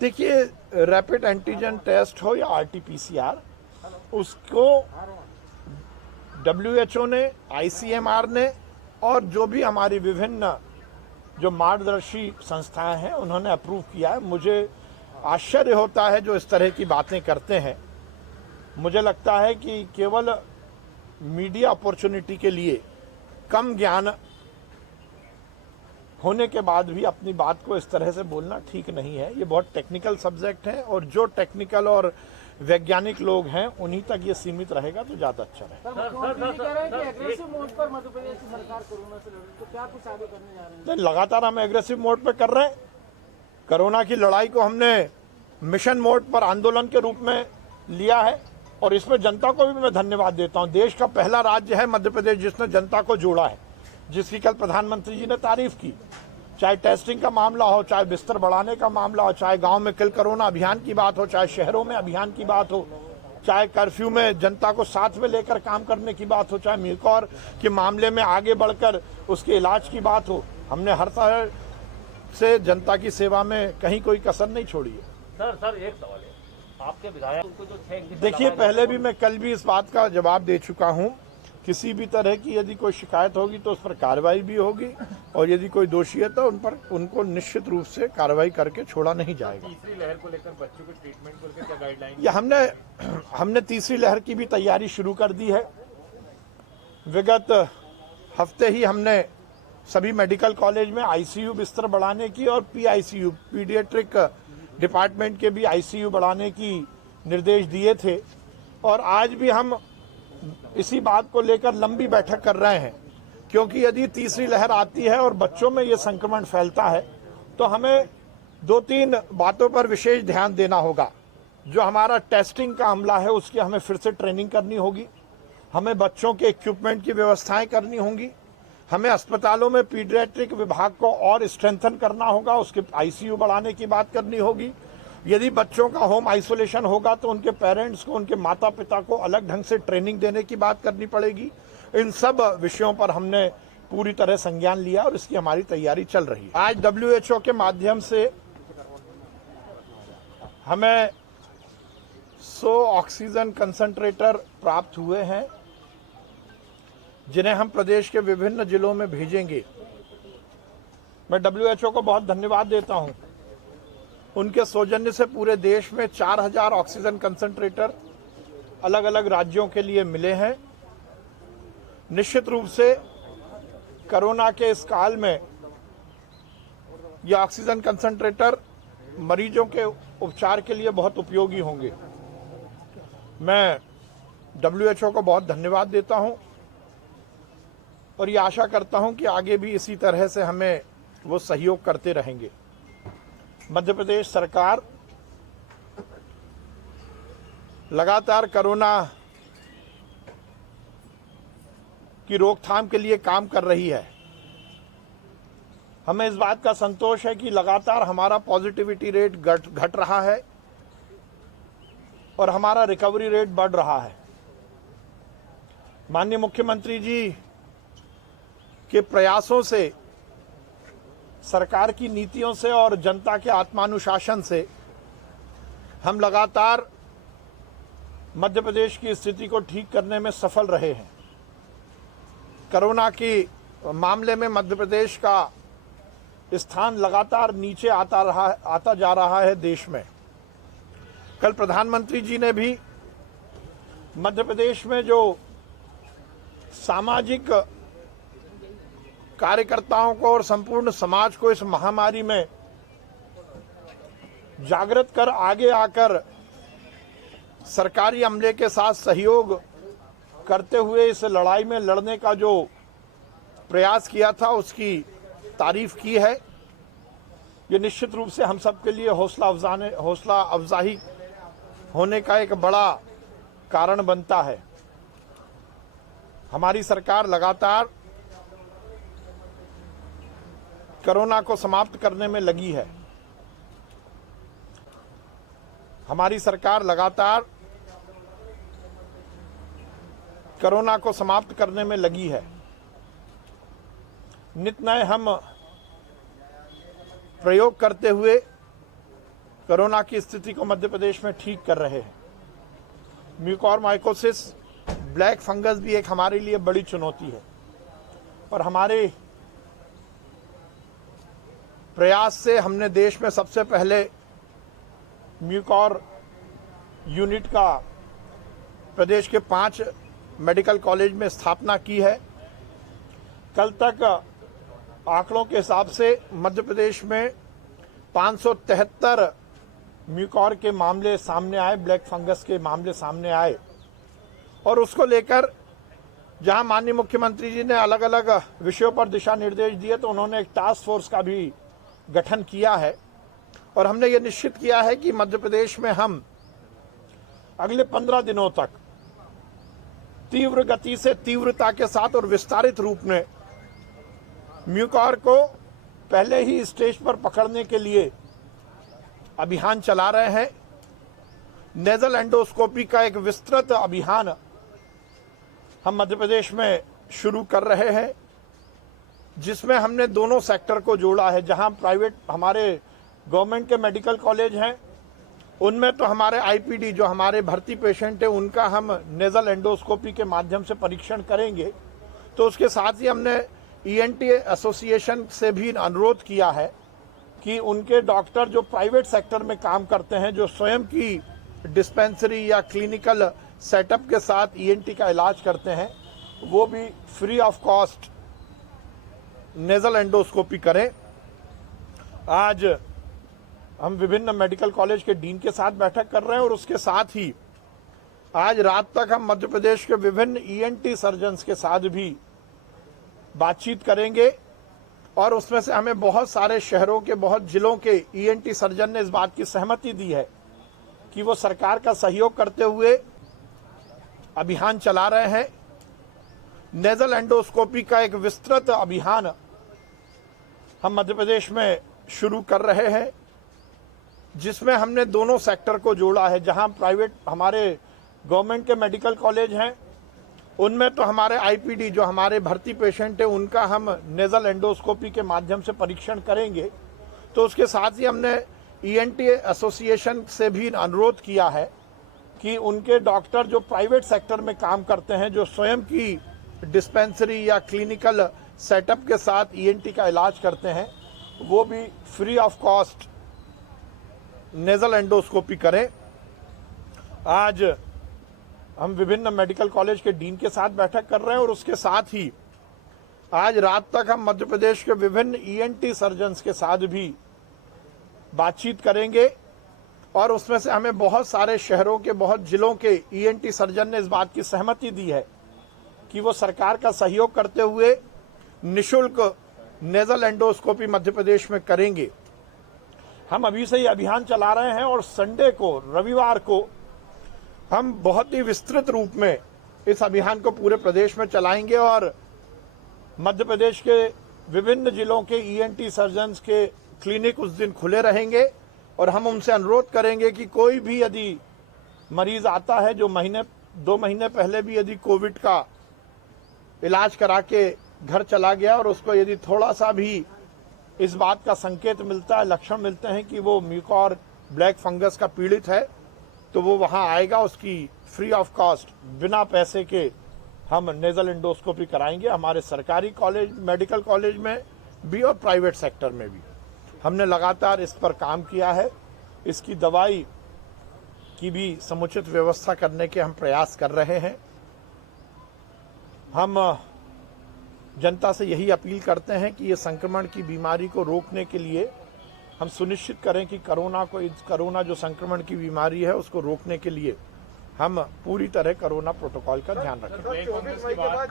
देखिए, rapid antigen test हो या आरटीपीसीआर, उसको डब्ल्यूएचओ ने, आईसीएमआर ने और जो भी हमारी विभिन्न जो मार्गदर्शी संस्थाएं हैं उन्होंने अप्रूव किया है। मुझे आश्चर्य होता है जो इस तरह की बातें करते हैं। मुझे लगता है कि केवल मीडिया अपॉर्चुनिटी के लिए कम ज्ञान होने के बाद भी अपनी बात को इस तरह से बोलना ठीक नहीं है। ये बहुत टेक्निकल सब्जेक्ट है और जो टेक्निकल और वैज्ञानिक लोग हैं उन्हीं तक ये सीमित रहेगा तो ज्यादा अच्छा रहेगा। लगातार हम एग्रेसिव मोड पर कर रहे हैं। कोरोना की लड़ाई को हमने मिशन मोड पर आंदोलन के रूप में लिया है और इसमें जनता को भी मैं धन्यवाद देता हूं। देश का पहला राज्य है मध्य प्रदेश जिसने जनता को जोड़ा है, जिसकी कल प्रधानमंत्री जी ने तारीफ की। चाहे टेस्टिंग का मामला हो, चाहे बिस्तर बढ़ाने का मामला हो, चाहे गांव में किल कोरोना अभियान की बात हो, चाहे शहरों में अभियान की बात हो, चाहे कर्फ्यू में जनता को साथ में लेकर काम करने की बात हो, चाहे मिल्कौर के मामले में आगे बढ़कर उसके इलाज की बात हो, हमने हर तरह से जनता की सेवा में कहीं कोई कसर नहीं छोड़ी है। सर एक सवाल है, आपके विधायक उनको जो 6 देखिए, पहले भी मैं कल भी इस बात का जवाब दे चुका हूं। किसी भी तरह की यदि कोई शिकायत होगी तो उस पर कार्रवाई भी होगी और यदि कोई दोषी है तो उनको निश्चित रूप से कार्रवाई करके छोड़ा नहीं जाएगा। तीसरी लहर को लेकर बच्चों के ट्रीटमेंट को लेकर क्या गाइडलाइन? ये हमने तीसरी लहर की भी तैयारी शुरू कर दी है। विगत हफ्ते ही हमने सभी मेडिकल कॉलेज में आईसीयू बिस्तर बढ़ाने की और पीआईसीयू पीडियाट्रिक डिपार्टमेंट के भी आईसीयू बढ़ाने की निर्देश दिए थे और आज भी हम इसी बात को लेकर लंबी बैठक कर रहे हैं, क्योंकि यदि तीसरी लहर आती है और बच्चों में ये संक्रमण फैलता है तो हमें 2-3 बातों पर विशेष ध्यान देना होगा। जो हमारा टेस्टिंग का अमला है उसकी हमें फिर से ट्रेनिंग करनी होगी, हमें बच्चों के इक्विपमेंट की व्यवस्थाएं करनी होंगी, हमें अस्पतालों में पीडियाट्रिक विभाग को और स्ट्रेंथन करना होगा, उसके आईसीयू बढ़ाने की बात करनी होगी। यदि बच्चों का होम आइसोलेशन होगा तो उनके पेरेंट्स को, उनके माता पिता को अलग ढंग से ट्रेनिंग देने की बात करनी पड़ेगी। इन सब विषयों पर हमने पूरी तरह संज्ञान लिया और इसकी हमारी तैयारी चल रही है। आज डब्ल्यूएचओ के माध्यम से हमें 100 ऑक्सीजन कंसंट्रेटर प्राप्त हुए हैं, जिन्हें हम प्रदेश के विभिन्न जिलों में भेजेंगे। मैं डब्ल्यूएचओ को बहुत धन्यवाद देता हूं। उनके सौजन्य से पूरे देश में 4000 ऑक्सीजन कंसंट्रेटर अलग अलग राज्यों के लिए मिले हैं। निश्चित रूप से कोरोना के इस काल में ये ऑक्सीजन कंसंट्रेटर मरीजों के उपचार के लिए बहुत उपयोगी होंगे। मैं डब्ल्यूएचओ को बहुत धन्यवाद देता हूं और ये आशा करता हूं कि आगे भी इसी तरह से हमें वो सहयोग करते रहेंगे। मध्य प्रदेश सरकार लगातार कोरोना की रोकथाम के लिए काम कर रही है। हमें इस बात का संतोष है कि लगातार हमारा पॉजिटिविटी रेट घट रहा है और हमारा रिकवरी रेट बढ़ रहा है। माननीय मुख्यमंत्री जी के प्रयासों से, सरकार की नीतियों से और जनता के आत्मानुशासन से हम लगातार मध्य प्रदेश की स्थिति को ठीक करने में सफल रहे हैं। कोरोना के मामले में मध्य प्रदेश का स्थान लगातार नीचे आता जा रहा है देश में। कल प्रधानमंत्री जी ने भी मध्य प्रदेश में जो सामाजिक कार्यकर्ताओं को और संपूर्ण समाज को इस महामारी में जागृत कर आगे आकर सरकारी अमले के साथ सहयोग करते हुए इस लड़ाई में लड़ने का जो प्रयास किया था उसकी तारीफ की है। ये निश्चित रूप से हम सब के लिए हौसला अफजाई होने का एक बड़ा कारण बनता है। हमारी सरकार लगातार कोरोना को समाप्त करने में लगी है। हमारी सरकार लगातार कोरोना को समाप्त करने में लगी है। नित नए हम प्रयोग करते हुए कोरोना की स्थिति को मध्य प्रदेश में ठीक कर रहे हैं। म्यूकोरमाइकोसिस ब्लैक फंगस भी एक हमारे लिए बड़ी चुनौती है और हमारे प्रयास से हमने देश में सबसे पहले म्यूकोर यूनिट का प्रदेश के 5 मेडिकल कॉलेज में स्थापना की है। कल तक आंकड़ों के हिसाब से मध्य प्रदेश में 573 म्यूकोर के मामले सामने आए, ब्लैक फंगस के मामले सामने आए और उसको लेकर जहां माननीय मुख्यमंत्री जी ने अलग अलग विषयों पर दिशा निर्देश दिए तो उन्होंने एक टास्क फोर्स का भी गठन किया है और हमने ये निश्चित किया है कि मध्य प्रदेश में हम अगले 15 दिनों तक तीव्र गति से, तीव्रता के साथ और विस्तारित रूप में म्यूकोर को पहले ही स्टेज पर पकड़ने के लिए अभियान चला रहे हैं। नेजल एंडोस्कोपी का एक विस्तृत अभियान हम मध्य प्रदेश में शुरू कर रहे हैं, जिसमें हमने दोनों सेक्टर को जोड़ा है। जहां प्राइवेट हमारे गवर्नमेंट के मेडिकल कॉलेज हैं, उनमें तो हमारे आईपीडी जो हमारे भर्ती पेशेंट हैं उनका हम नेजल एंडोस्कोपी के माध्यम से परीक्षण करेंगे। तो उसके साथ ही हमने ईएनटी एसोसिएशन से भी अनुरोध किया है कि उनके डॉक्टर जो प्राइवेट सेक्टर में काम करते हैं, जो स्वयं की डिस्पेंसरी या क्लिनिकल सेटअप के साथ ईएनटी का इलाज करते हैं, वो भी free of cost nasal endoscopy करें। आज हम विभिन्न मेडिकल कॉलेज के डीन के साथ बैठक कर रहे हैं और उसके साथ ही आज रात तक हम मध्य प्रदेश के विभिन्न ईएनटी सर्जन्स के साथ भी बातचीत करेंगे और उसमें से हमें बहुत सारे शहरों के, बहुत जिलों के ईएनटी सर्जन ने इस बात की सहमति दी है कि वो सरकार का सहयोग करते हुए अभियान चला रहे हैं। नेजल एंडोस्कोपी का एक विस्तृत अभियान हम मध्य प्रदेश में शुरू कर रहे हैं, जिसमें हमने दोनों सेक्टर को जोड़ा है। जहां प्राइवेट हमारे गवर्नमेंट के मेडिकल कॉलेज हैं, उनमें तो हमारे आईपीडी जो हमारे भर्ती पेशेंट हैं उनका हम नेजल एंडोस्कोपी के माध्यम से परीक्षण करेंगे। तो उसके साथ ही हमने ईएनटी एसोसिएशन से भी अनुरोध किया है कि उनके डॉक्टर जो प्राइवेट सेक्टर में काम करते हैं, जो स्वयं की डिस्पेंसरी या क्लिनिकल सेटअप के साथ ईएनटी का इलाज करते हैं, वो भी free of cost nasal endoscopy करें। आज हम विभिन्न मेडिकल कॉलेज के डीन के साथ बैठक कर रहे हैं और उसके साथ ही आज रात तक हम मध्य प्रदेश के विभिन्न ईएनटी सर्जन्स के साथ भी बातचीत करेंगे और उसमें से हमें बहुत सारे शहरों के, बहुत जिलों के ईएनटी सर्जन ने इस बात की सहमति दी है कि वो सरकार का सहयोग करते हुए निःशुल्क नेजल एंडोस्कोपी मध्य प्रदेश में करेंगे। हम अभी से ही अभियान चला रहे हैं और संडे को, रविवार को हम बहुत ही विस्तृत रूप में इस अभियान को पूरे प्रदेश में चलाएंगे और मध्य प्रदेश के विभिन्न जिलों के ईएनटी सर्जन्स के क्लिनिक उस दिन खुले रहेंगे और हम उनसे अनुरोध करेंगे कि कोई भी यदि मरीज आता है जो 2 महीने पहले भी यदि कोविड का इलाज करा के घर चला गया और उसको यदि थोड़ा सा भी इस बात का संकेत मिलता है, लक्षण मिलते हैं कि वो म्यूकोर ब्लैक फंगस का पीड़ित है, तो वो वहां आएगा, उसकी फ्री ऑफ कॉस्ट बिना पैसे के हम नेजल एंडोस्कोपी कराएंगे। हमारे सरकारी कॉलेज, मेडिकल कॉलेज में भी और प्राइवेट सेक्टर में भी हमने लगातार इस पर काम किया है। इसकी दवाई की भी समुचित व्यवस्था करने के हम प्रयास कर रहे हैं। हम जनता से यही अपील करते हैं कि ये संक्रमण की बीमारी को रोकने के लिए हम सुनिश्चित करें कि कोरोना जो संक्रमण की बीमारी है उसको रोकने के लिए हम पूरी तरह कोरोना प्रोटोकॉल का ध्यान रखें।